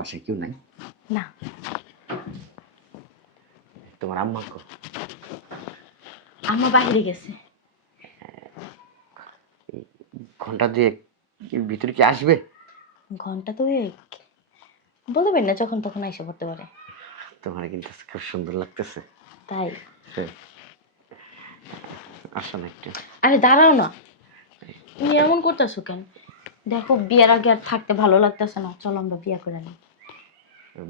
বাসায় কেউ নাই? না। তোমার আম্মা কো? আম্মা বাইরে গেছে। ঘন্টা দিয়ে ভিতরে কি আসবে? ঘন্টা তো বলতে পারি না, যখন তখন এসে পড়তে পারে। তোমার কিন্তু খুব সুন্দর লাগতেছে। তাই? হ্যাঁ, আসো না একটু। আরে দাঁড়াও না, তুমি এমন করতেছো কেন? দেখো বিয়ের আগে আর থাকতে ভালো লাগতেছে না, চলো আমরা বিয়ে করে নিই।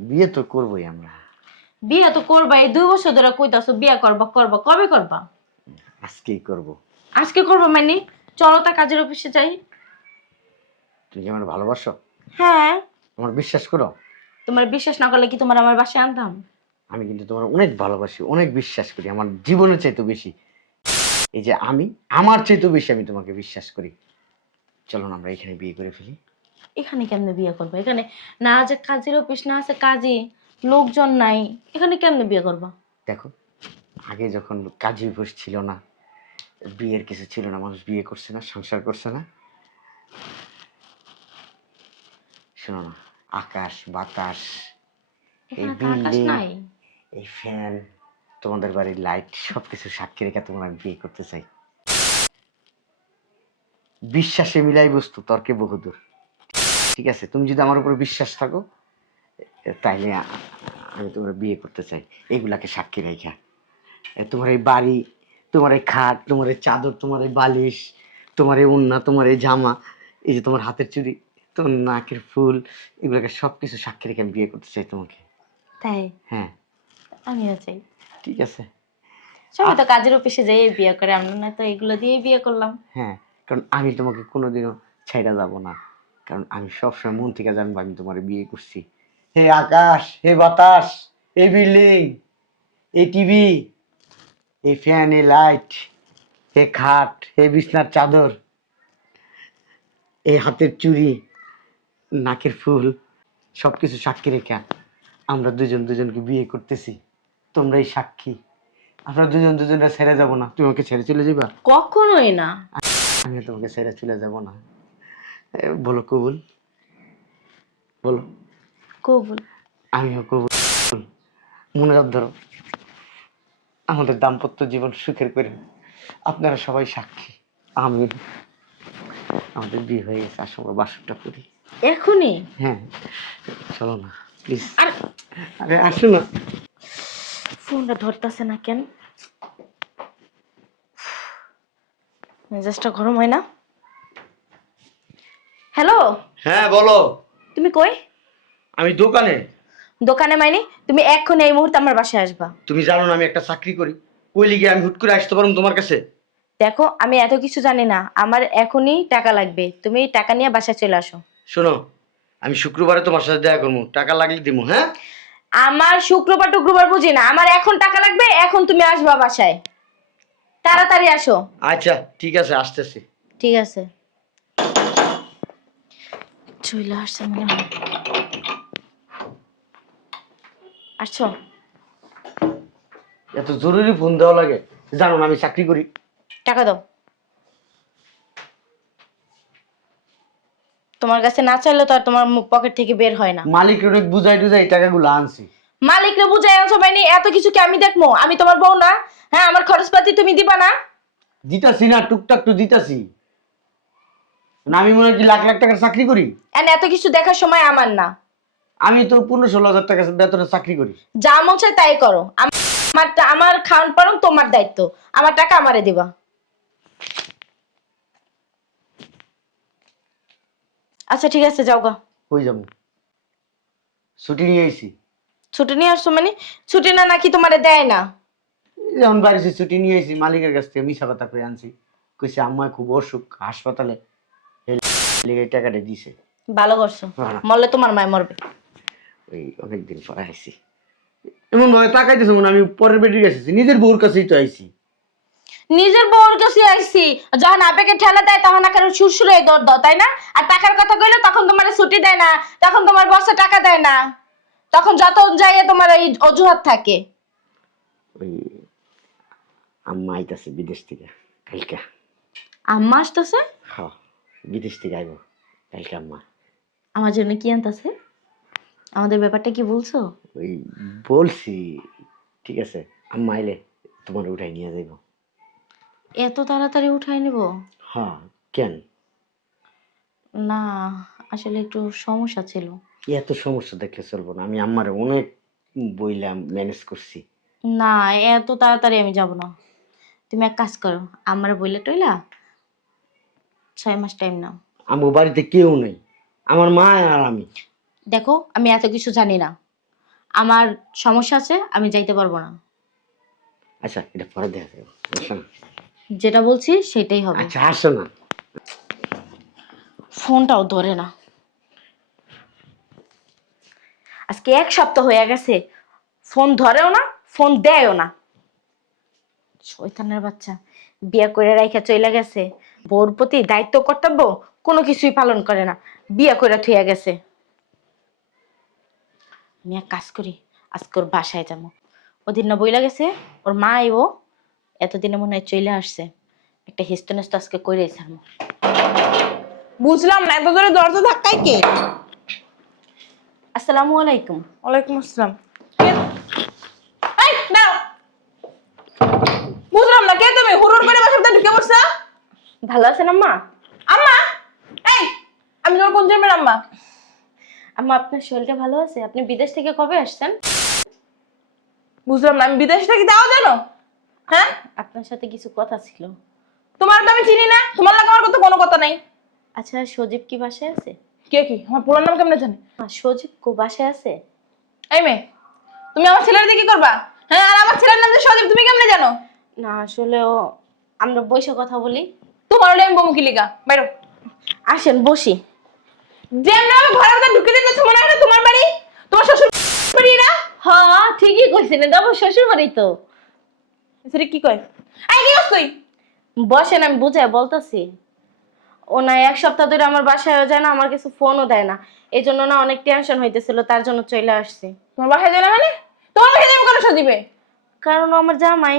বিয়ে তো করবোই আমরা। বিয়ে তো করবা, এই 2 বছর ধরে কইতাছো বিয়ে করবা করবা, কবে করবা? আজকেই করব। আজকে করবা মানে? চলো তা কাজের অফিসে যাই। তুমি কি আমার ভালোবাসো? হ্যাঁ। আমার বিশ্বাস করো? তোমার বিশ্বাস না করলে কি তোমার আমার বাসায় আনতাম? আমি কিন্তু তোমার অনেক ভালোবাসি, অনেক বিশ্বাস করি, আমার জীবনের চাইতে বেশি। এই যে আমি, আমার চাইতে বেশি আমি তোমাকে বিশ্বাস করি। চলো না আমরা এখানে বিয়ে করে ফেলি। এখানে কেমনে বিয়ে করবা? এখানে না যে কাজের অফিস, না আছে কাজী, লোকজন নাই, এখানে কেমনে বিয়ে করবা? দেখো, আগে যখন কাজী বস ছিল না, বিয়ের কিছু ছিল না, মানুষ বিয়ে করছে না, সংসার করছে না। শোনো না, আকাশ বাতাস, এই এখানে তো আকাশ বিল্ডিং, নাই। এই ফ্যান, তোমাদের বাড়ির লাইট, সবকিছু সাক্ষী রেখে তোমার আমি বিয়ে করতে চাই। বিশ্বাসে মিলাই বস্তু, তর্কে বহুদূর। ঠিক আছে, তুমি যদি আমার উপর বিশ্বাস থাকো, তাইলে আমি তোমার বিয়ে করতে চাই। এগুলাকে সাক্ষী রেখা, তোমার এই বাড়ি, তোমার এই খাট, তোমার এই চাদর, তোমার এই বালিশ, তোমার এই ওড়না, তোমার এই জামা, এই যে তোমার হাতের চুড়ি, তোমার নাকের ফুল, এগুলোকে সবকিছু সাক্ষী রেখে আমি বিয়ে করতে চাই তোমাকে। তাই? হ্যাঁ। আমিও চাই। ঠিক আছে। সবাই তো কাজের অফিসে যেয়ে বিয়ে করে, আমরা না তো এগুলো দিয়েই বিয়ে করলাম। হ্যাঁ, কারণ আমি তোমাকে কোনোদিনও ছাইড়া যাব না, কারণ আমি সবসময় মন থেকে জানবো আমি তোমার বিয়ে করছি। হে আকাশ, হে বাতাস, এই বিল্ডিং, এই টিভি, এই ফ্যান, এই লাইট, হে খাট, হে বিছনার চাদর, এই হাতের চুড়ি, নাকের ফুল, সবকিছু সাক্ষী রেখা আমরা দুজন দুজনকে বিয়ে করতেছি। তোমরাই সাক্ষী। আমরা দুজন দুজনরা ছেড়ে যাব না। তুমি আমাকে ছেড়ে চলে যাবা? কখনোই না। আমি তোমাকে ছেড়ে চলে যাব না। বলো কবুল, বলো। কবুল। আমিও কবুল। মনে রাখ ধরো, আমাদের দাম্পত্য জীবন সুখের করে, আপনারা সবাই সাক্ষী। আমি, আমাদের বিয়ে হয়ে গেছে, আসো আমরা বাসরটা করি। এখনই? হ্যাঁ, চলো না প্লিজ। আর আরে আসো না। ফোনটা ধরতেছে না কেন? মেজাজটা গরম হয় না? হ্যালো। হ্যাঁ বলো। তুমি কই? আমি দোকানে। দোকানে মাইনি? তুমি এক্ষুনি এই মুহূর্তে আমার বাসায় আসবা। তুমি জানো না আমি একটা চাকরি করি, ওই লিগে আমি হুট করে আসতে পারবো তোমার কাছে? দেখো আমি এত কিছু জানি না, আমার এখনই টাকা লাগবে, তুমি টাকা নিয়ে বাসায় চলে আসো। শোনো, আমি শুক্রবারে তোমার সাথে দেখা করবো, টাকা লাগলে দিবো। হ্যাঁ, আমার শুক্রবার টুক্রবার বুঝি না, আমার এখন টাকা লাগবে, এখন তুমি আসবা বাসায়, তাড়াতাড়ি আসো। আচ্ছা ঠিক আছে, আসতেছি। ঠিক আছে। চলে আসছে মনে হয়। আসছো? এত জরুরি ফোন দেওয়া লাগে? জানো না আমি চাকরি করি। টাকা দাও। তোমার কাছে না চাইলে তো আর তোমার পকেট থেকে বের হয় না। মালিক অনেক বুঝাই টুজাই টাকাগুলো আনছি। মালিকরে বুঝাই আনছো মানে? এত কিছু কি আমি দেখবো? আমি তোমার বউ না? হ্যাঁ, আমার খরচপাতি তুমি দিবা না? দিতাছি না, টুকটাক তো দিতাছি না। আমি মনে হয় কি লাখ লাখ টাকার চাকরি করি? এত কিছু দেখার সময় আমার না। আমি তো 15-16 হাজার টাকা বেতনের চাকরি করি। যা মন চায় তাই করো, আমার খাওয়ান পরম তোমার দায়িত্ব, আমার টাকা আমারে দিবা। আচ্ছা ঠিক আছে, যাও গা। কই যাবো? ছুটি নিয়ে আইছি। ছুটি নিয়ে আসছো মানে? ছুটি না নাকি তোমারে দেয় না? যেমন বাড়িতে ছুটি নিয়ে আইছি, মালিকের কাছ থেকে মিছা কথা কই আনছি। কইছে আম্মা খুব অসুখ, হাসপাতালে, এই লিগে এই টাকাটা দিছে। ভালো করছো, হ্যাঁ। মরলে তোমার মায় মরবে। ওই অনেকদিন পরে আইছি। এমন নয় তাকাইতেছে মনে হয় আমি পরের বেটির কাছে আইছি, নিজের বউর কাছেই তো আইছি। নিজের বউর কাছে আইছি, যখন আবেগে ঠেলা দেয় তখন একেবারে সুরসুরে দৌড় দাও, তাই না? আর টাকার কথা কইলে তখন তোমার ছুটি দেয় না, তখন তোমার বসে টাকা দেয় না, তখন যত যাইয়ে তোমার এই অজুহাত থাকে। ওই আম্মা আইতাছে বিদেশ থেকে কালকে। আম্মা আসতেছে? হ্যাঁ, বিদেশ থেকে আইব কালকে আম্মা। আমার জন্য কি আনতেছে? আমাদের ব্যাপারটা কি বলছো? ওই বলছি, ঠিক আছে, আম্মা আইলে তোমার উঠাই নিয়ে যাইব। এত তাড়াতাড়ি উঠাই নিব? হ্যাঁ, কেন? না, আসলে একটু সমস্যা ছিল। এত সমস্যা দেখলে চলবো না, আমি আম্মারে অনেক বইলাম, ম্যানেজ করছি। না, এত তাড়াতাড়ি আমি যাব না। তুমি এক কাজ করো, আমার বইলে টইলা 6 মাস টাইম নাও। আমার বাড়িতে কেউ নেই, আমার মা আর আমি। দেখো, আমি এত কিছু জানি না, আমার সমস্যা আছে, আমি যাইতে পারবো না। আচ্ছা, এটা পরে দেখা যাবে, আসো না। যেটা বলছি সেটাই হবে। আচ্ছা, আসো না। ফোনটাও ধরে না। আজকে 1 সপ্তাহ হয়ে গেছে, ফোন ধরেও না, ফোন দেয়ও না। শয়তানের বাচ্চা, বিয়ে করে রাইখা চলে গেছে, বউর প্রতি দায়িত্ব কর্তব্য কোনো কিছুই পালন করে না, বিয়ে করে থুইয়া গেছে। আমি এক কাজ করি, আজকে ওর বাসায় যাবো। ওদিন না বইলা গেছে ওর মা আইব, এতদিনে মনে হয় চলে আসছে, একটা হেস্তনেস্ত আজকে করে ছাড়বো। বুঝলাম না, এত জোরে দরজা ধাক্কায় কে? আসসালামু আলাইকুম। ওয়ালাইকুম আসসালাম। এই দাও, বুঝলাম না, কে তুমি? হুড়ুর করে বাসার ভিতরে ঢুকে পড়ছো? ভালো আছেন আম্মা? আম্মা? এই, আমি তোমার কোন জন্মের আম্মা? আম্মা, আপনার শরীরটা ভালো আছে? আপনি বিদেশ থেকে কবে আসছেন? বুঝলাম না, আমি বিদেশ থেকে তাও জানো? হ্যাঁ, আপনার সাথে কিছু কথা ছিল। তোমার তো আমি চিনি না, তোমার লাগে আমার কোনো কথা নাই। আচ্ছা, সজীব কি বাসায় আছে? কে কি আমার পুরার নাম কেমনে জানে? সজীব কো বাসায় আছে? এই মেয়ে, তুমি আমার ছেলের দিয়ে কি করবা? হ্যাঁ, আর আমার ছেলের নাম যে সজীব, তুমি কেমনে জানো? না, আসলেও আমরা বসে কথা বলি। তোমার ওটা আমি বমুকি লিগা বাইরো। আসেন বসি। যেমন আমি ঘরের ভিতরে ঢুকে দিতেছো মনে হয় না তোমার বাড়ি, তোমার শ্বশুর বাড়ি না? হ্যাঁ, ঠিকই কইছেন, এটা আমার শ্বশুর বাড়ি তো। সেটা কি কয়? এই কি করছ তুই? বসেন, আমি বুঝাই বলতেছি। ও না 1 সপ্তাহ ধরে আমার বাসায় যায় না, আমার কিছু ফোনও দেয় না, এই জন্য না অনেক টেনশন হইতেছিল, তার জন্য চলে আসছি। তোমার বাসায় যায় না মানে? তোমার বাসায় যাবে কেন সজীবে? কারণ ও আমার জামাই।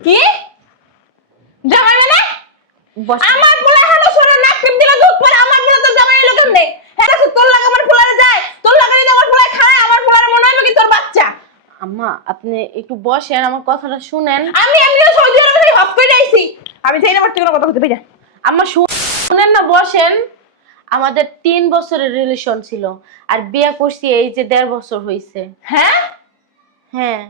কি জামাই মানে? বসেন। আমার পোলা হলো সোনা নাক টিপ দিলে দুধ পড়ে, আমার পোলা তো জামাই হলো কেমনে? হ্যাঁ তো তোর লাগে আমার পোলারে যায়, তোর লাগে যদি আমার পোলা খায়, আমার পোলারে মনে হয় কি তোর বাচ্চা? আম্মা, আপনি একটু বসেন, আমার কথাটা শুনেন। আমি এমনি সৌদি আরবে হপ করে আইছি, আমি চাই না বাড়তে কোনো কথা বলতে পারি না। আম্মা শুনেন না, বসেন। আমাদের 3 বছরের রিলেশন ছিল, আর বিয়ে করছি এই যে 1.5 বছর হয়েছে। হ্যাঁ, হ্যাঁ,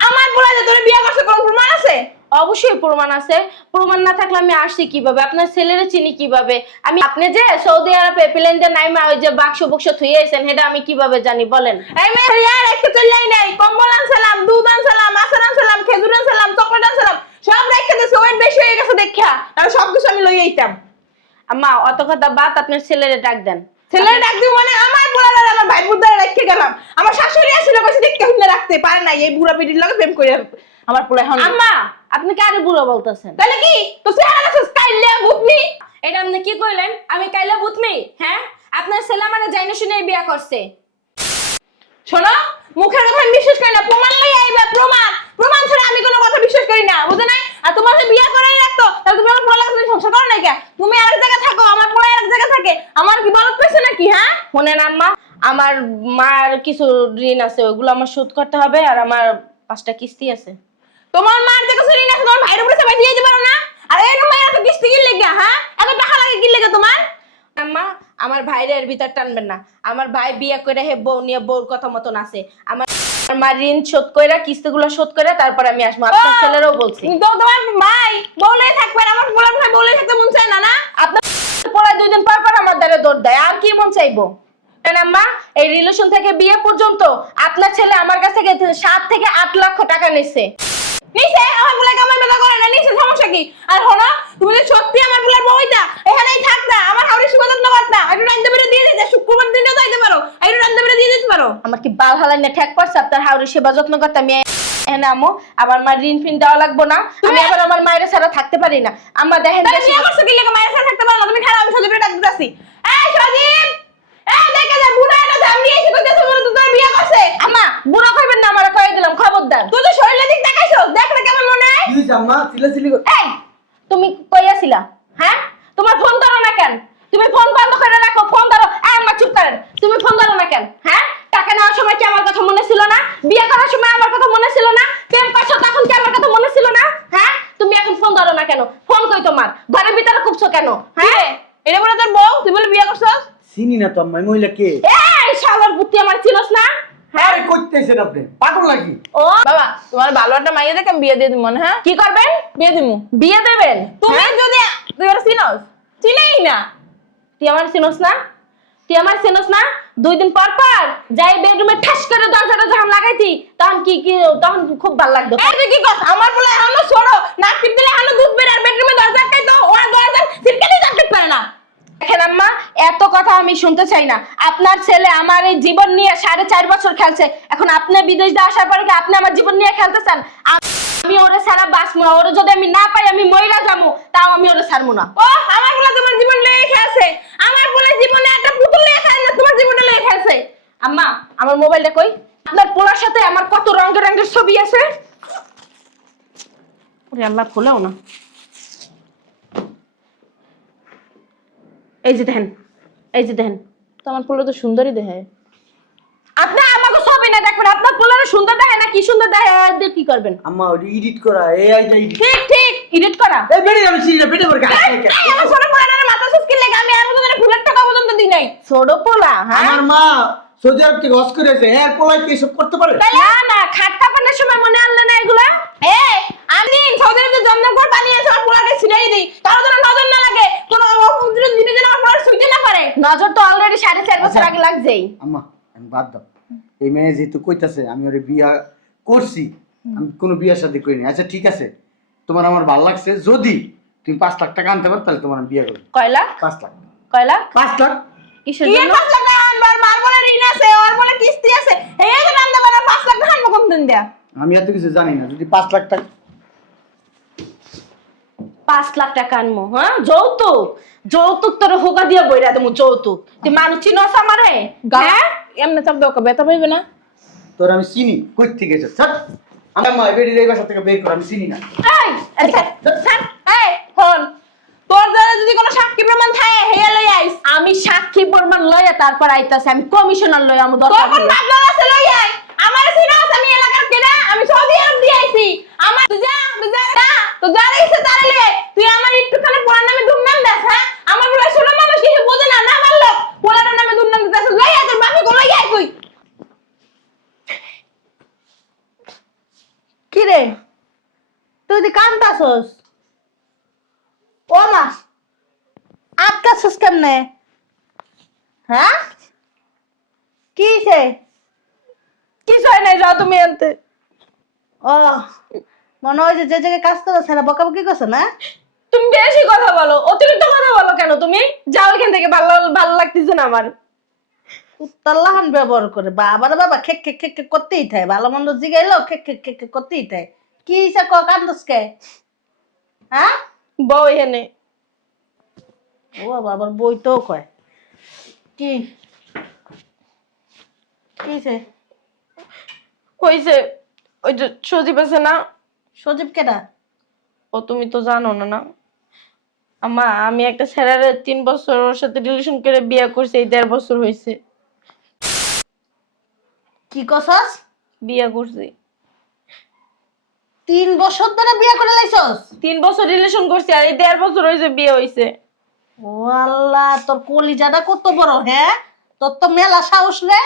আমার পোলা যে তোর বিয়ে করছে কোন প্রমাণ আছে? অবশ্যই প্রমাণ আছে। প্রমাণ না থাকলে আমি আসছি কিভাবে, আপনার ছেলেরে চিনি কিভাবে? আপনি যে সৌদি আরবে প্লেন দিয়ে নাইমা ওই যে বাক্স বক্স থুয়ে আইছেন, সেটা আমি কিভাবে জানি বলেন? এই মেয়ে ইয়ার একটা চললাই নাই, কম্বল আনছিলাম, দুধ আনছিলাম, আচার আনছিলাম, খেজুর আনছিলাম, চকলেট আনছিলাম, সব রেখে দিয়েছে, ওয়েট বেশি হয়ে গেছে দেখা, আর সবকিছু আমি লই আইতাম। আম্মা, অত কথা বাদ, আপনার ছেলেরে ডাক দেন। ছেলের ডাক দিব মানে আমার পোলার আর আমার ভাই বুদ্ধারে রেখে গেলাম, আমার শাশুড়ি আসলে কইছে দেখতে হুইনা রাখতে পারে না, এই বুড়া পিটির লগে প্রেম করে আমার পোলা এখন। আম্মা, আপনি কারে বুড়ো বলতেছেন? তাহলে কি তো চেহারা আছে স্টাইল ভূতনি? এটা আপনি কি কইলেন? আমি কাইলা বুতনি? হ্যাঁ, আপনার ছেলে মানে জাইনা শুনে বিয়ে করছে। শোনো, মুখের কথা আমি বিশ্বাস করি না, প্রমাণ লই আইবা, প্রমাণ প্রমাণ ছাড়া আমি কোনো কথা বিশ্বাস করি না, বুঝো না? আর তোমার যে বিয়ে করাই রাখতো, তাহলে তুমি আমার পোলা কাছে সংসার করো না কেন? তুমি আরেক জায়গায় থাকো, আমার পোলা আরেক জায়গায় থাকে, আমার কি বলত পেছে নাকি? হ্যাঁ, শোনেন আম্মা, আমার মার কিছু ঋণ আছে, ওগুলো আমার শোধ করতে হবে, আর আমার 5টা কিস্তি আছে। তোমার মার যে কিছু ঋণ আছে তোমার ভাইয়ের উপরে সবাই দিয়ে দিতে পারো না? আর এই রুমে এত কিস্তি কি লেগে? হ্যাঁ, এত টাকা লাগে কি লেগে তোমার? আম্মা, আমার ভাইরে এর ভিতর টানবেন না। আমার ভাই বিয়ে করে হে বউ নিয়ে বউর কথা মতন আছে। আমার আমার ঋণ শোধ কইরা, কিস্তিগুলো শোধ করে তারপর আমি আসবো। আপনার ছেলেরও বলছি। তো তোমার ভাই বলে থাকবে, আর আমার পোলার ভাই বলে থাকতে মন চায় না না? আপনার পড়ায় 2 দিন পর পর আমার দ্বারে দৌড় দেয়, আর কি মন চাইবো? কেন আম্মা, এই রিলেশন থেকে বিয়ে পর্যন্ত আপনার ছেলে আমার কাছ থেকে 7 থেকে 8 লক্ষ টাকা নিচ্ছে। নিচে আমার পোলা কামাই বেলা করে না, নিচে সমস্যা কি? আর হলো, তুমি যদি সত্যি আমার পোলার বউইটা এখানেই থাকতা, আমার হাওড়ি সুবাদত না পারতা, একটু রান্দা বেড়ে দিয়ে দিতে, শুক্রবার দিনও যাইতে পারো, একটু রান্দা বেড়ে দিয়ে দিতে পারো। আমার কি বাল হালাই না ঠেক পড়ছে? আপনার হাউরি সেবা যত্ন করতে আমি এখানে আমো, আমার মার ঋণ ফিন দেওয়া লাগবো না, আমি আবার আমার মায়ের ছাড়া থাকতে পারি না। আমার দেখেন তাহলে বেশি বিয়ে করছো কি লেগে? মায়ের সাথে থাকতে পারো না? তুমি খারাপ, আমি সজীবের ডাক দিতেছি। এই সজীব, এই দেখে যা বুড়া একটা জামনি এসে কইতেছে বলে তোর বিয়ে করছে। আম্মা, বুড়ো খাইবেন না, আমার কয়ে দিলাম খবরদার। তুই তো শরীরের দিক দেখাইছো, দেখ না কেমন মনে হয়। কি হইছে আম্মা, চিল্লাচিল্লি এই, তুমি কইয়াছিলা? হ্যাঁ, তোমার ফোন ধরো না কেন? তুমি ফোন বন্ধ করে রাখো, ফোন ধরো। এই আম্মা চুপ কর। করেন, তুমি ফোন ধরো না কেন? হ্যাঁ, টাকা নেওয়ার সময় কি আমার কথা মনে ছিল না? বিয়ে করার সময় আমার কথা মনে ছিল না? প্রেম করছো তখন কি আমার কথা মনে ছিল না? হ্যাঁ, তুমি এখন ফোন ধরো না কেন? ফোন কই তোমার? ঘরের ভিতরে খুঁজছো কেন? হ্যাঁ, এটা বলে তোর বউ, তুই বলে বিয়ে করছস? চিনি না তো আম্মা, এই মহিলা কে? এই শালার বুদ্ধি আমার চিনস না? আরে কইতেছেন আপনি পাগল নাকি? ও বাবা, তোমার ভালো একটা মাইয়া দেখে আমি বিয়ে দিয়ে দিব না। হ্যাঁ, কি করবেন? বিয়ে দিমু। বিয়ে দেবেন? তুমি যদি তুই ওরা চিনস? চিনেই না। তুই আমার চিনস না? তুই আমার চিনস না? 2 দিন পর পর যাই বেডরুমে ঠাস করে দরজাটা যখন লাগাইতি তখন কি তখন খুব ভালো লাগতো। এই তুই কি কস? আমার বলে এখনো ছোড়ো, নাক টিপতে এখনো দুধ বের আর বেডরুমে দরজা আটকাই তো ওরা দরজা ছিটকাতেই জানতে পারে না। দেখেন আম্মা, এত কথা আমি শুনতে চাই না। আপনার ছেলে আমার এই জীবন নিয়ে 4.5 বছর খেলছে, এখন আপনি বিদেশ দিয়ে আসার পরে কি আপনি আমার জীবন নিয়ে খেলতে চান? আমি ওরে ছাড়া বাঁচবো না। ওরে যদি আমি না পাই আমি মইরা যাবো, তাও আমি ওরে ছাড়বো না। ও আমার বলে তোমার জীবন লেখা আছে, আমার বলে জীবনে একটা পুতুল লেখা আছে, তোমার জীবনে লেখা আছে। আম্মা, আমার মোবাইলটা কই? আপনার পোলার সাথে আমার কত রঙের রঙের ছবি আছে। ওরে আল্লাহ, খোলাও না। এই যে দেখেন, এই যে দেখেন, তোমার ফুল তো সুন্দরই দেখে। আপনি আমাকে ছবি না দেখবেন, আপনার পোলারে সুন্দর দেখে না কি সুন্দর দেখে, আর দিয়ে কি করবেন? আম্মা ওই এডিট করা, এই আইডা এডিট। ঠিক ঠিক এডিট করা। এই বেড়ে আমি চিনি না, পেটে পড়ে গেছে। এই আমার ছোট পোলাটার মাথা সুস্কি লেগে আমি আর মতো ফুলের টাকা পর্যন্ত দিই নাই। ছোট পোলা, হ্যাঁ? আমার মা সৌদি আরব থেকে হজ করে এসে এর পোলাই কি এসব করতে পারে? না না, খাট কাপানোর সময় মনে আনলে না এগুলা? এই আমি সৌদি আরবে জমজম করে পানি আছে আমার পোলাকে ছিড়াই দিই, কারো যেন নজর না লাগে, কোনো অপবিত্র জিনিস যেন আমার পোলার ছুঁইতে না পারে। নজর তো অলরেডি 4.5 বছর আগে লাগছেই। আম্মা আমি বাদ দাও, এই মেয়ে যেহেতু কইতাছে আমি ওরে বিয়া করছি, আমি কোনো বিয়ার সাথে করিনি। আচ্ছা ঠিক আছে, তোমার আমার ভালো লাগছে, যদি তুমি 5 লাখ টাকা আনতে পারো তাহলে তোমার আমি বিয়ে করবো। কয় লাখ? 5 লাখ। 5 লাখ? কিসের কি জন্য? 5 লাখ টাকা আনবার, মার বলে ঋণ আছে, ওর বলে কিস্তি আছে, এই যে নাম দেবার 5 লাখ টাকা আনবো কোন দিন দেয়া? আমি এত কিছু জানি না। যদি 5 লাখ টাকা 5 লাখ টাকা আনমো? হ্যাঁ, যৌতুক? যৌতুক তোর হোকা দিয়ে বইরা দেবো, যৌতুক। তুই মানুষ চিনস আমারে? হ্যাঁ, এমনি চাপ দাও, ব্যথা পাইবে না? তোর আমি চিনি, কই থেকে এসেছ? ছাড়। আমি আম্মা এবারে এই বাসা থেকে বের করে আমি চিনি না। এই এদিকে আয়। স্যার, এই হন, তোর দ্বারা যদি কোনো সাক্ষী প্রমাণ থাকে হেয়া লই আইস। আমি সাক্ষী প্রমাণ লইয়া তারপর আইতাছি, আমি কমিশনার লই আমু তোর দরকার কোন হলে। মামলা আছে লই আই? আমার সিনাস আমি এলাকার কেনা, আমি সৌদি আরব দিয়ে আইছি। আমার তুই যা না, তো যারা ইচ্ছে তারা লই আই। তুই আমার একটুখানি পোলার নামে দুর্নাম দেস, হ্যাঁ? আমার বলে ছোট মানুষ কিছু বোঝে না, না মারলো পোলার নামে দুর্নাম দিতেছ, লই আই তোর বাপে গো লই আই তুই। কি রে তুই দি কান্দাছস? ও মা, আটকাছস কেমনে? হ্যাঁ, কি হইছে? কিছু হয় নাই, যাও তুমি আনতে। ও মনে হয় যে জায়গায় কাজ করো সেটা বকাবকি করছো না? তুমি বেশি কথা বলো, অতিরিক্ত কথা বলো কেন তুমি? যাও এখান থেকে, ভালো ভালো লাগতেছে না আমার। উত্তরলাহান ব্যবহার করে বাবার বাবা খেক খেক খেক খেক করতেই থাকে, ভালো মন্দ জিগাইলো খেক খেক খেক খেক করতেই থাকে। কি হইছে ক কান্দস কে? হ্যাঁ, বউ এখানে। ও বাবার বই তো কয় কি কি হইছে? হইছে, ওই যে সজীব আছে না, সজীব কেডা? ও তুমি তো জানো না না আমা, আমি একটা ছেলের 3 বছর ওর সাথে রিলেশন করে বিয়ে করছি, এই 1.5 বছর হয়েছে কি কসস? বিয়ে করছি। 3 বছর ধরে বিয়ে করে লাইছস? 3 বছর রিলেশন করছি আর এই 1.5 বছর হয়েছে বিয়ে হয়েছে। ও আল্লাহ, তোর কলিজাটা কত বড়! হ্যাঁ, তোর তো মেলা সাহস রে।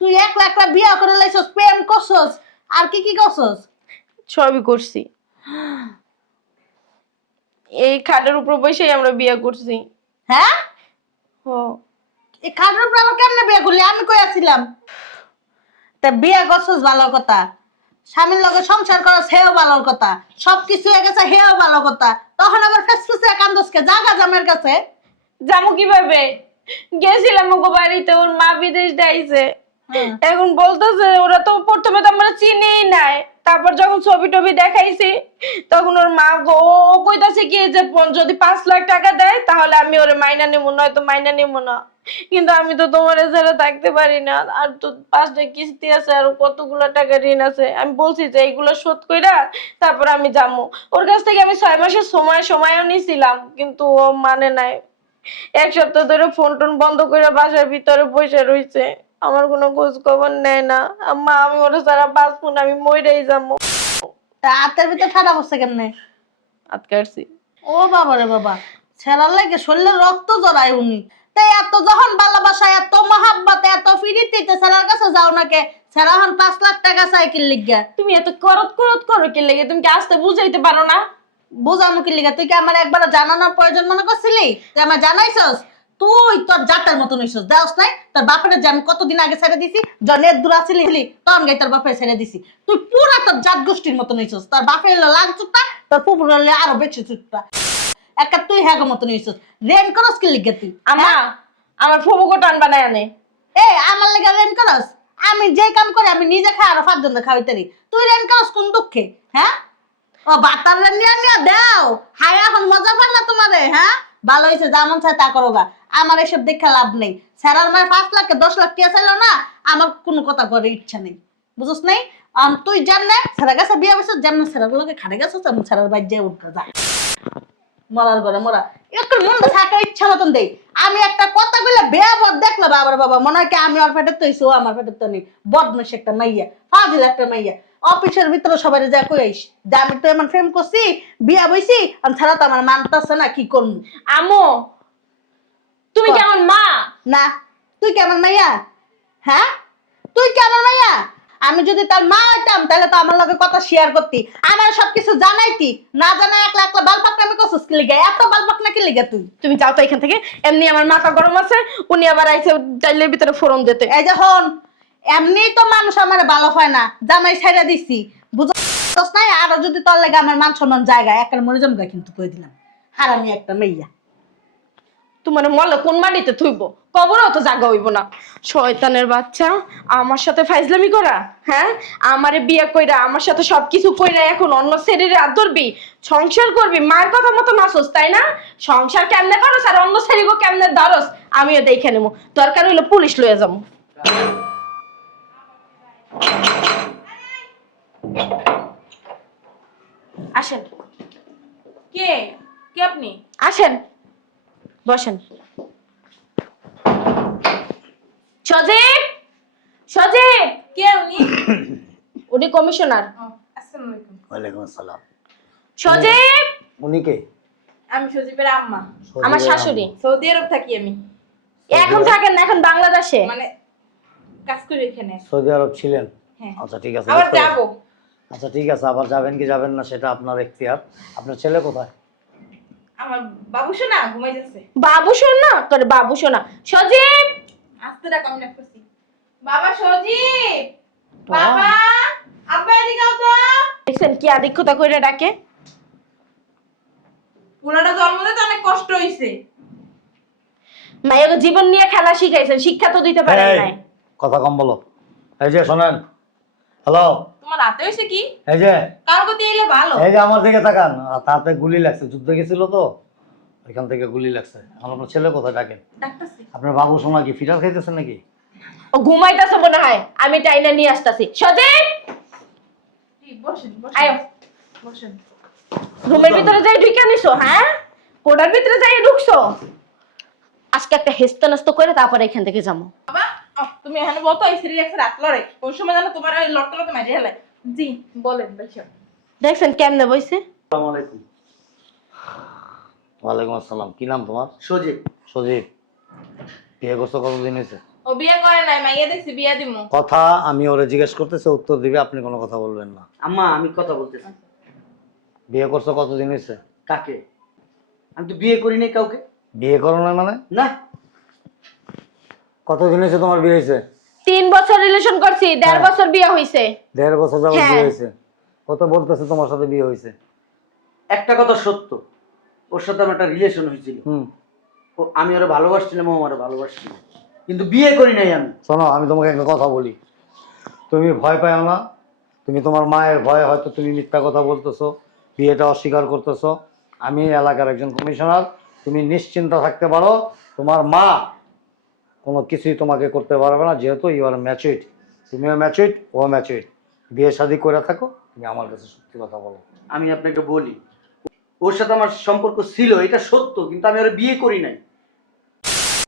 তুই একলা একলা বিয়া করে লাইছস, প্রেম করছস, আর কি কি করছস? সবই করছি, এই খাটের উপর বসেই আমরা বিয়ে করছি। হ্যাঁ, ও এই খাটের উপর আবার কেমনে বিয়ে করলি? আমি কই আছিলাম? তা বিয়া করছস ভালো কথা, স্বামীর লগে সংসার করছ হেও ভালো কথা, সবকিছু হয়ে গেছে হেও ভালো কথা, তখন আবার ফেসফেসে কান্দসকে জাগা জামের কাছে। জামু কিভাবে? গেছিলাম ওগো বাড়িতে, ওর মা বিদেশ যাইছে, হ্যাঁ। এখন বলতেছে ওরা তো প্রথমে তো আমরা চিনিই নাই, তারপর যখন ছবি টবি দেখাইছি তখন ওর মা গো ও কইতাছে কি যে যদি 5 লাখ টাকা দেয় তাহলে আমি ওরে মাইনা নেবো, নয়তো মাইনা নেবো না। কিন্তু আমি তো তোমার ছাড়া থাকতে পারি না, আর তো 5টা কিস্তি আছে আর কতগুলো টাকা ঋণ আছে। আমি বলছি যে এইগুলো শোধ কইরা তারপর আমি যাবো। ওর কাছ থেকে আমি 6 মাসের সময়ও নিছিলাম, কিন্তু ও মানে নাই। এক সপ্তাহ ধরে ফোন টোন বন্ধ করে বাসার ভিতরে বসে রইছে, আমার কোনো খোঁজ খবর নেয় না। আম্মা আমি ওরা সারা বাঁচবো না, আমি মরেই যাবো। তা হাতের ভিতরে ঠাডা বসছে কেমনে? আটকাছি। ও বাবা রে বাবা, ছেড়ার লাগে শরীরে রক্ত জড়ায় উনি। তাই এত যখন ভালোবাসা, এত মহাব্বত, এত ফিরিতে ছেড়ার কাছে যাও নাকে? ছেড়া হন 5 লাখ টাকা সাইকেল লিগা। তুমি এত করত করত করো কি লাগে? তুমি কি আসতে বুঝাইতে পারো না? বুঝামু কি লিগা? তুই কি আমার একবার জানানোর প্রয়োজন মনে করছিলি? তুই আমার জানাইছস? তুই তোর জাতের মতন হইছস, দেওস নাই? তোর বাপের যে আমি কতদিন আগে ছেড়ে দিছি, জনের দূর আসিলি তখন গাই তোর বাপের ছেড়ে দিছি। তুই পুরা তোর জাত গোষ্ঠীর মতন হইছস। তোর বাপের হলো লাল চুট্টা, তোর পুপুর হলো আরো বেশি চুট্টা। একটা তুই হ্যাগো মতন হইছস। রেন করস কি লিগা তুই? আম্মা আমার ফুবুকে টান বানায় আনে। এ আমার লেগে রেন করস? আমি যে কাম করি আমি নিজে খাই আর 5 জনকে খাওয়াইতারি। তুই রেন করস কোন দুঃখে? হ্যাঁ, ও বাতার রেন নিয়া দাও। হাই এখন মজা পান না তোমারে? হ্যাঁ, ভালো হইছে, যেমন চাই তা করোগা। আমার এসব দেখে লাভ নেই। স্যারার মায়ের 5 লাখ 10 লাখ টিয়া চাইলো না, আমার কোনো কথা করে ইচ্ছা নেই, বুঝছ নাই? তুই জানলে স্যারা গেছে বিয়ে বসে যেমন স্যারার লোকে খাটে গেছো তেমন স্যারার বাইর যায় উঠকা যা মরার ঘরে মরা। একটু মনটা থাকার ইচ্ছা মতন দেই। আমি একটা কথা কইলে বেয়াবদ দেখলে বাবার বাবা মনে হয় কি আমি ওর পেটের তো হইছি, ও আমার পেটের তো নেই। বদমাইশ একটা মাইয়া, ফাজিল একটা মাইয়া। অফিসের ভিতরে সবাই যা কই আইস যে আমি তো এমন ফেম করছি, বিয়া বইছি, আমি ছাড়া তো আমার মানতাছে না, কি করবো? আম্মু তুমি কি আমার মা? না, তুই কেমন মাইয়া? হ্যাঁ, তুই কেমন মাইয়া? আমি যদি তার মা হইতাম তাহলে তো আমার লগে কথা শেয়ার করতি, আমার সবকিছু জানাইতি। না জানা একলা একলা বালপাক আমি কসস কি লিগা? এত বালপাক না কি লিগা তুই? তুমি যাও তো এখান থেকে। এমনি আমার মাথা গরম আছে, উনি আবার আইছে চাইলের ভিতরে ফোরন দিতে। এই যে হন, এমনি তো মানুষ আমার ভালো হয় না, জামাই ছাইড়া দিছি, বুঝছস নাই? আর যদি তোর লাগে আমার মান সম্মান জায়গা একটা মরে জমগা কিন্তু কই দিলাম, হারামি একটা মেইয়া। তোমার মলে কোন মাটিতে থুইব? কবরও তো জায়গা হইব না। শয়তানের বাচ্চা, আমার সাথে ফাইজলামি করা, হ্যাঁ? আমারে বিয়ে কইরা আমার সাথে সবকিছু কইরা এখন অন্য শরীরে হাত ধরবি, সংসার করবি, মায়ের কথা মতো নাচস, তাই না? সংসার কেমনে করস আর অন্য শরীরও কেমনে ধরস আমিও দেখে নেবো। দরকার হইলে পুলিশ লয়ে যাবো। আসেন। কে কে আপনি? আসেন, বসেন। সজীব, সজীব। কে উনি? উনি কমিশনার। আসসালামু আলাইকুম। ওয়ালাইকুম আসসালাম। সজীব উনি কে? আমি সজীবের আম্মা। আমার শাশুড়ি। সৌদি আরব থাকি আমি, এখন থাকেন না, এখন বাংলাদেশে। মানে কাজ করি এখানে। সৌদি আরব ছিলেন? হ্যাঁ। আচ্ছা ঠিক আছে, আবার বুঝতে যাবো। পেরেছি। আচ্ছা ঠিক আছে, আবার যাবেন কি যাবেন না সেটা আপনার এখতিয়ার। আপনার ছেলে কোথায়? আমার বাবু শোনা ঘুমাই যাচ্ছে। বাবু শোন না তোর, বাবু শোনা। সজীব, আস্তে ডাক, আমি ডাকতেছি। বাবা সজীব, বাবা, আব্বা এদিকে আও তো। দেখছেন কি আদিক্ষতা কইরা ডাকে? পুরাটা জন্ম দিতে অনেক কষ্ট হইছে। মায়ের জীবন নিয়ে খেলা শিখাইছেন, শিক্ষা তো দিতে পারেন এই, নাই। কথা কম বলো। এই যে শোনেন, হ্যালো, তোমার হাতে হইছে কি? এই যে কার গতি এলে ভালো। এই যে আমার দিকে তাকান। তাতে গুলি লাগছে, যুদ্ধ গেছিল তো, এখান থেকে গুলি লাগছে। এখন আপনার ছেলে কোথায় ডাকেন? ডাকতেছি। আপনার বাবু শোনা কি ফিটার খাইতেছেন নাকি? ও ঘুমাইতেছে মনে হয়, আমি টাইনে নিয়ে আসতেছি। সজীব, বসেন বসেন। আয়ো। বসেন। রুমের ভিতরে যাই ঢুকে নিছো, হ্যাঁ? কোডার ভিতরে যাই ঢুকছো। আজকে একটা হেস্তা নাস্ত করে তারপরে এখান থেকে যাবো। বাবা, তুমি এখানে বলতো এই সিরিয়াস একটা রাত লড়ে। কোন সময় জানো তোমার ওই লড়তে লড়তে মারি হেলে। জি বলেন বেশি। দেখছেন কেমনে বইছে? আসসালামু আলাইকুম। ওয়ালাইকুম আসসালাম। কি নাম তোমার? সজীব। সজীব। বিয়ে করছো কতদিন হয়েছে? ও বিয়ে করে নাই, মাইয়া দেখছি বিয়ে দিমু। কথা আমি ওরে জিজ্ঞেস করতেছি, উত্তর দিবে, আপনি কোনো কথা বলবেন না। আম্মা আমি কথা বলতেছি। বিয়ে করছো কতদিন হয়েছে? কাকে? আমি তো বিয়ে করি নাই কাউকে। বিয়ে করো না মানে? না। কতদিন হয়েছে তোমার বিয়ে হয়েছে? 3 বছর রিলেশন করছি, 1.5 বছর বিয়ে হইছে। 1.5 বছর যাবত হ্যাঁ। বিয়ে হয়েছে। কত বলতেছে তোমার সাথে বিয়ে হয়েছে? একটা কথা সত্য, ওর সাথে আমার একটা রিলেশন হয়েছিল। ও আমি ওরা ভালোবাসছিলাম, ও আমার ভালোবাসছিল, কিন্তু বিয়ে করি নাই আমি। শোনো, আমি তোমাকে একটা কথা বলি, তুমি ভয় পাও না। তুমি তোমার মায়ের ভয়ে হয়তো তুমি মিথ্যা কথা বলতেছো, বিয়েটা অস্বীকার করতেছো। আমি এলাকার একজন কমিশনার, তুমি নিশ্চিন্ত থাকতে পারো, তোমার মা কোনো কিছুই তোমাকে করতে পারবে না, যেহেতু ইউ আর ম্যাচুইড। তুমিও ম্যাচুইড, ও ম্যাচুইড। বিয়ে শাদী করে থাকো, তুমি আমার কাছে সত্যি কথা বলো। আমি আপনাকে বলি, ওর সাথে আমার সম্পর্ক ছিল, এটা সত্য, কিন্তু আমি ওরা বিয়ে করি নাই।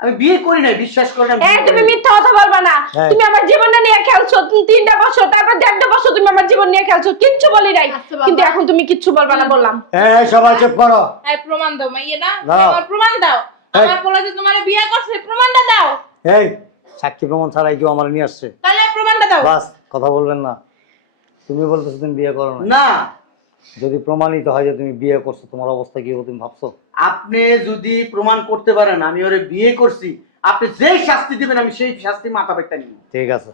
আমি বিয়ে করি নাই, বিশ্বাস করেন আমি এই বিয়ে তুমি করি নাই। মিথ্যা কথা বলবা না। হ্যাঁ। তুমি আমার জীবনটা নিয়ে খেলছো, তুমি 3টা বছর, তারপর 1.5টা বছর তুমি আমার জীবন নিয়ে খেলছো, কিচ্ছু বলি নাই। আচ্ছা বাবা। কিন্তু এখন তুমি কিচ্ছু বলবা না বললাম। এই সবাই চুপ করো। এই প্রমাণ দাও মাইয়া না, দাও। আমার প্রমাণ দাও। এই। আমার পোলা যে তোমার বিয়ে করছে প্রমাণটা দাও। এই সাক্ষী প্রমাণ ছাড়াই কেউ আমার নিয়ে আসছে? তাহলে প্রমাণটা দাও। বাস, কথা বলবেন না। তুমি বলতেছো তুমি বিয়ে করো না। না, যদি প্রমাণিত হয় যে তুমি বিয়ে করছো, তোমার অবস্থা কি হবে তুমি ভাবছো? আপনি যদি প্রমাণ করতে পারেন আমি ওরে বিয়ে করছি, আপনি যেই শাস্তি দিবেন আমি সেই শাস্তি মাথা পেতে নিব। ঠিক আছে,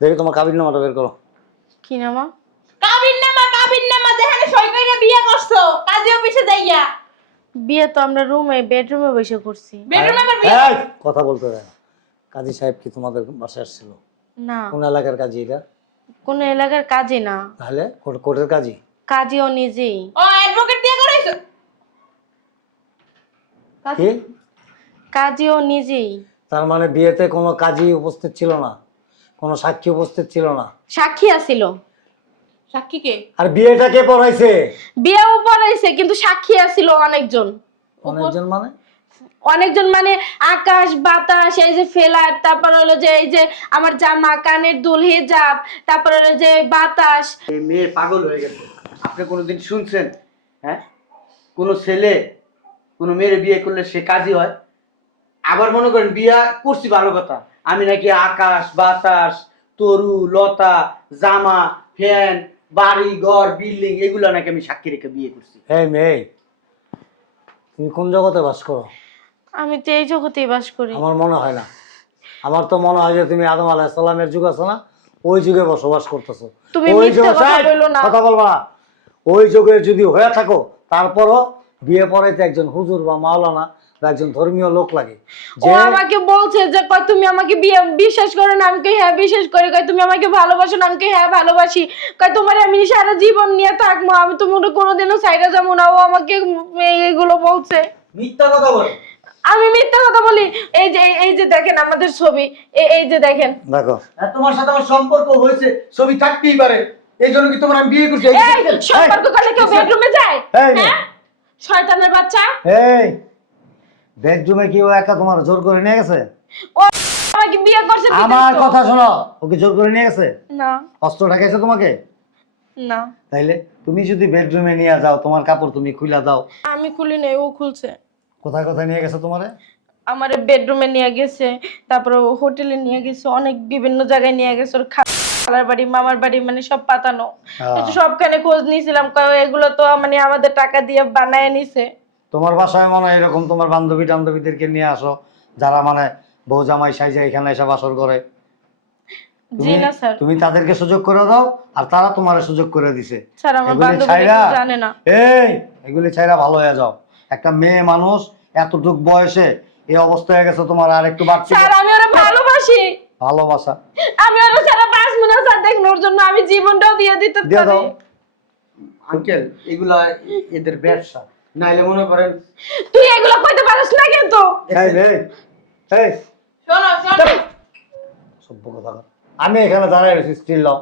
দেখি তোমার কাবিল নামাটা বের করো। কি নামা? কাবিননামা যেখানে সই কইরা বিয়ে করছো, কাজী অফিসে যাইয়া। বিয়ে তো আমরা বেডরুমে বসে করছি। বেডরুমে আবার বিয়ে। এই, কথা বলতে দেয় না। কাজী সাহেব কি তোমাদের বাসায় আসছিল? না, কোন এলাকার কাজী এটা? কোন এলাকার কাজই না, তাহলে কোর্টের কাজী? কাজীও নিজেই। ও অ্যাডভোকেট দিয়ে করাইছো? কি? কাজীও নিজেই। তার মানে বিয়েতে কোনো কাজী উপস্থিত ছিল না, কোনো সাক্ষী উপস্থিত ছিল না? সাক্ষী আছিল। সাক্ষী কে? আর বিয়েটা কে পড়াইছে? বিয়ে উপরাইছে কিন্তু সাক্ষী আছিল অনেকজন। অনেকজন মানে? অনেকজন মানে আকাশ বাতাস, এই যে ফেলার, তারপর হলো যে এই যে আমার জামা, কানের দুল, হিজাব, তারপর হলো যে বাতাস। এই মেয়ে পাগল হয়ে গেছে। আপনি কোনোদিন শুনছেন হ্যাঁ কোন ছেলে কোন মেয়ের বিয়ে করলে সে কাজী হয়? আবার মনে করেন বিয়া করছি ভালো কথা, আমি নাকি আকাশ বাতাস তরু লতা জামা ফ্যান বাড়ি ঘর বিল্ডিং এগুলো নাকি আমি সাক্ষী রেখে বিয়ে করছি। এই মেয়ে, তুমি কোন জগতে বাস করো? আমি তো এই জগতেই বাস করি। আমার মনে হয় না। আমার তো মনে হয় যে তুমি আদম আলাইহিস সালামের যুগ আছে না, ওই যুগে বসবাস করতেছো। তুমি ওই মিথ্যা যুগে- কথা এই, বলো না। কথা বলবা না। ওই যুগে যদি হয়ে থাকো, তারপরও বিয়ে পড়াইতে একজন হুজুর বা মাওলানা বা একজন ধর্মীয় লোক লাগে। ও আমাকে বলছে যে কয় তুমি আমাকে বিশ্বাস করো না, আমি কই হ্যাঁ বিশ্বাস করি। কয় তুমি আমাকে ভালোবাসো না, আমি কই হ্যাঁ ভালোবাসি। কয় তোমার আমি সারা জীবন নিয়ে থাকবো, আমি তোমার কোনোদিনও সাইডে যাবো না। ও আমাকে এইগুলো বলছে। মিথ্যা কথা বলে। আমি মিথ্যা কথা বলি? এই যে দেখেন আমাদের ছবি, এই যে দেখেন। দেখো, আর তোমার সাথে আমার সম্পর্ক হয়েছে, ছবি থাকতেই পারে, এই জন্য কি তোমার আমি বিয়ে করছি? এই এই সম্পর্ক করলে কেউ বেডরুমে যায়? এই নে। হ্যাঁ, শয়তানের বাচ্চা। এই বেডরুমে কি ও একা তোমার জোর করে নিয়ে গেছে? ও আমাকে বিয়ে করছে কি আমার দেখছো? কথা শোনো, ওকে জোর করে নিয়ে গেছে? না অস্ত্র ঢাকাইছে তোমাকে? না, তাইলে তুমি যদি বেডরুমে নিয়ে যাও, তোমার কাপড় তুমি খুলে দাও। আমি খুলি নাই, ও খুলছে। কোথায় কোথায় নিয়ে গেছে তোমারে? আমার বেডরুমে নিয়ে গেছে, তারপরে হোটেলে নিয়ে গেছে, অনেক বিভিন্ন জায়গায় নিয়ে গেছে। ওর খালার বাড়ি, মামার বাড়ি, মানে সব পাতানো। তো সবখানে খোঁজ নিয়েছিলাম, কয় এগুলো তো মানে আমাদের টাকা দিয়ে বানায় নিছে। তোমার বাসায় মনে হয় এরকম তোমার বান্ধবী টান্ধবীদেরকে নিয়ে আসো, যারা মানে বউ জামাই সাইজা এখানে এসে বাসর করে? জি না স্যার, তুমি তাদেরকে সুযোগ করে দাও, আর তারা তোমার সুযোগ করে দিছে। স্যার আমার এগুলি বান্ধবী ছাইরা, জানে না। এই এগুলি ছাইরা ভালো হয়ে যাও। একটা মেয়ে মানুষ এতটুক বয়সে এই অবস্থা হয়ে গেছে, তোমার আর একটু বাড়তি স্যার আমি ওরা ভালোবাসি, ভালোবাসা আমি ওরা সারা 5 মিনিট স্যার দেখুন, ওর জন্য আমি জীবনটাও দিয়ে দিতে দিয়ে পারি। দাও। আঙ্কেল এগুলা এদের ব্যবসা, নাইলে মনে করেন তুই এগুলো কইতে পারিস না কিন্তু। এই এই এই শোনো শোনো, সভ্য কথা বল। আমি এখানে দাঁড়ায় রয়েছি, স্টিল লাও।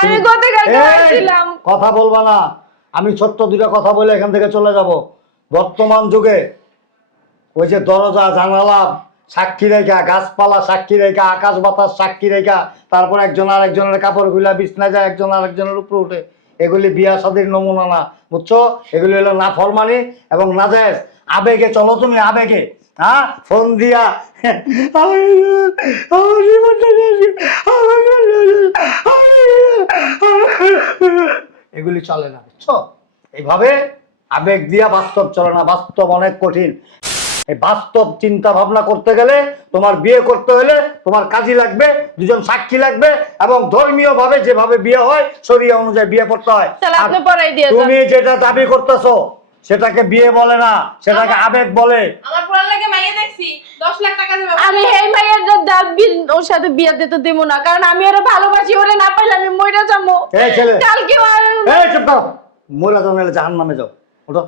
আমি গতকালকে আসছিলাম। কথা বলবা না। আমি ছোট্ট দুটা কথা বলে এখান থেকে চলে যাব। বর্তমান যুগে ওই যে দরজা জানালা সাক্ষী রেখা, গাছপালা সাক্ষী রেখা, আকাশ বাতাস সাক্ষী রেখা, তারপর একজন আরেকজনের কাপড় গুলা বিছনা যায়, একজন আরেকজনের উপরে উঠে, এগুলি বিয়া শাদীর নমুনা না, বুঝছো? এগুলি হলো না ফরমানি এবং নাজায়েজ। আবেগে চলো তুমি, আবেগে। হ্যাঁ, ফোন দিয়া আমার জীবনটা এগুলি চলে না, বুঝছো? এইভাবে আবেগ দিয়া বাস্তব চলে না, বাস্তব অনেক কঠিন। এই বাস্তব চিন্তা ভাবনা করতে গেলে তোমার বিয়ে করতে হলে তোমার কাজী লাগবে, দুজন সাক্ষী লাগবে, এবং ধর্মীয় ভাবে যেভাবে বিয়ে হয় শরিয়া অনুযায়ী বিয়ে করতে হয়। তাহলে আর আপনি পড়াই দিয়ে যান। তুমি যেটা দাবি করতেছো সেটাকে বিয়ে বলে না, সেটাকে আবেগ বলে। আমার পোলার লাগে মাইয়া দেখছি, 10 লাখ টাকা দেবে। আমি এই মাইয়ের দাবি ওর সাথে বিয়ে দিতে দেবো না, কারণ আমি ওরা ভালোবাসি। ওরা না পাইলে আমি মরে যাবো। এই ছেলে, কালকে এই চুপ করো, মোলা যাও, নাহলে জাহান্নামে যাও। ওঠো,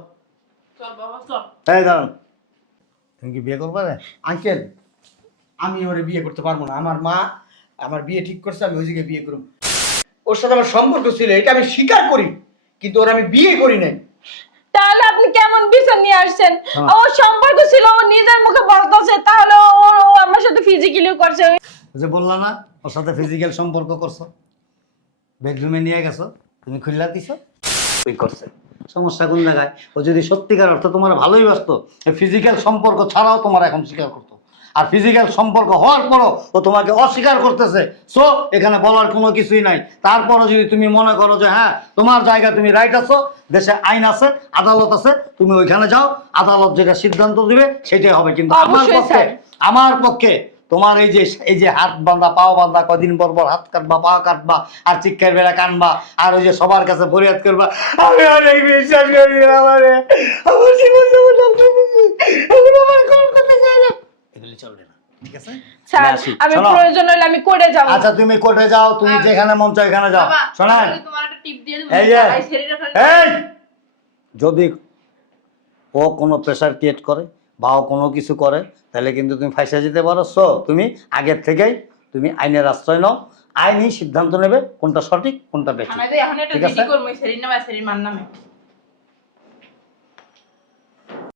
চল বাবা চল। এই দাঁড়ান। তুমি কি বিয়ে করবে? আঙ্কেল আমি ওরে বিয়ে করতে পারবো না। আমার মা আমার বিয়ে ঠিক করছে, আমি ওই জায়গায় বিয়ে করব। ওর সাথে আমার সম্পর্ক ছিল, এটা আমি স্বীকার করি, কিন্তু ওর আমি বিয়ে করি নাই। তাহলে আপনি কেমন বিচার নিয়ে আসছেন? হ্যাঁ। ও সম্পর্ক ছিল, ও নিজের মুখে বলতেছে, তাহলে ও আমার সাথে ফিজিক্যালিও করছে। যে বললা না ওর সাথে ফিজিক্যাল সম্পর্ক করছো, বেডরুমে নিয়ে গেছো, তুমি খুললা দিছো, ওই করছে। সমস্যা কোন জায়গায়? ও যদি সত্যিকার অর্থে তোমার ভালোই বাসতো, ফিজিক্যাল সম্পর্ক ছাড়াও তোমার এখন স্বীকার করতো। আর ফিজিক্যাল সম্পর্ক হওয়ার পরও ও তোমাকে অস্বীকার করতেছে। সো এখানে বলার কোনো কিছুই নাই। তারপরও যদি তুমি মনে করো যে হ্যাঁ তোমার জায়গা তুমি রাইট আছো, দেশে আইন আছে, আদালত আছে, তুমি ওইখানে যাও, আদালত যেটা সিদ্ধান্ত দিবে সেটাই হবে। কিন্তু অবশ্যই স্যার। আমার পক্ষে তোমার এই যে হাত বাঁধা পাও বাঁধা, কদিন পর পর হাত কাটবা পা কাটবা আর চিৎকার বেলা কানবা আর ওই যে সবার কাছে ফরিয়াদ করবা, আমি অনেক বিশ্বাস করি না, আমার জীবন যাপন নষ্ট হয়েছে, এখন আমার কোন কথা চাই না, এগুলি চলবে না। ঠিক আছে স্যার, আমি আসি। আমি শোনো। প্রয়োজন হলে আমি করে যাব। আচ্ছা তুমি কোর্টে যাও, তুমি যেখানে মন চায় এখানে যাও। শোনান তোমার একটা টিপ দিয়ে এই যে এই যদি ও কোনো প্রেশার ক্রিয়েট করে বা ও কোনো কিছু করে তাহলে কিন্তু তুমি ফাঁসে যেতে পারো। সো তুমি আগের থেকেই তুমি আইনের আশ্রয় নাও, আইনই সিদ্ধান্ত নেবে কোনটা সঠিক কোনটা বেঠিক। এখন একটা ঠিক আছে? জিডি করব সেরিনা বা সেরিন মান নামে।